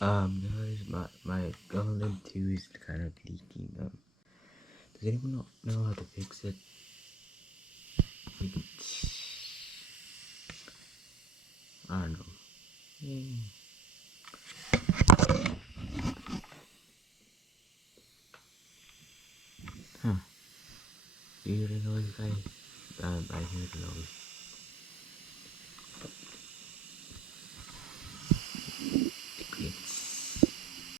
Guys, my gauntlet 2 is kind of leaking. Does anyone not know how to fix it? Like, I don't know. Huh. Do you hear the noise, guys? I hear the noise.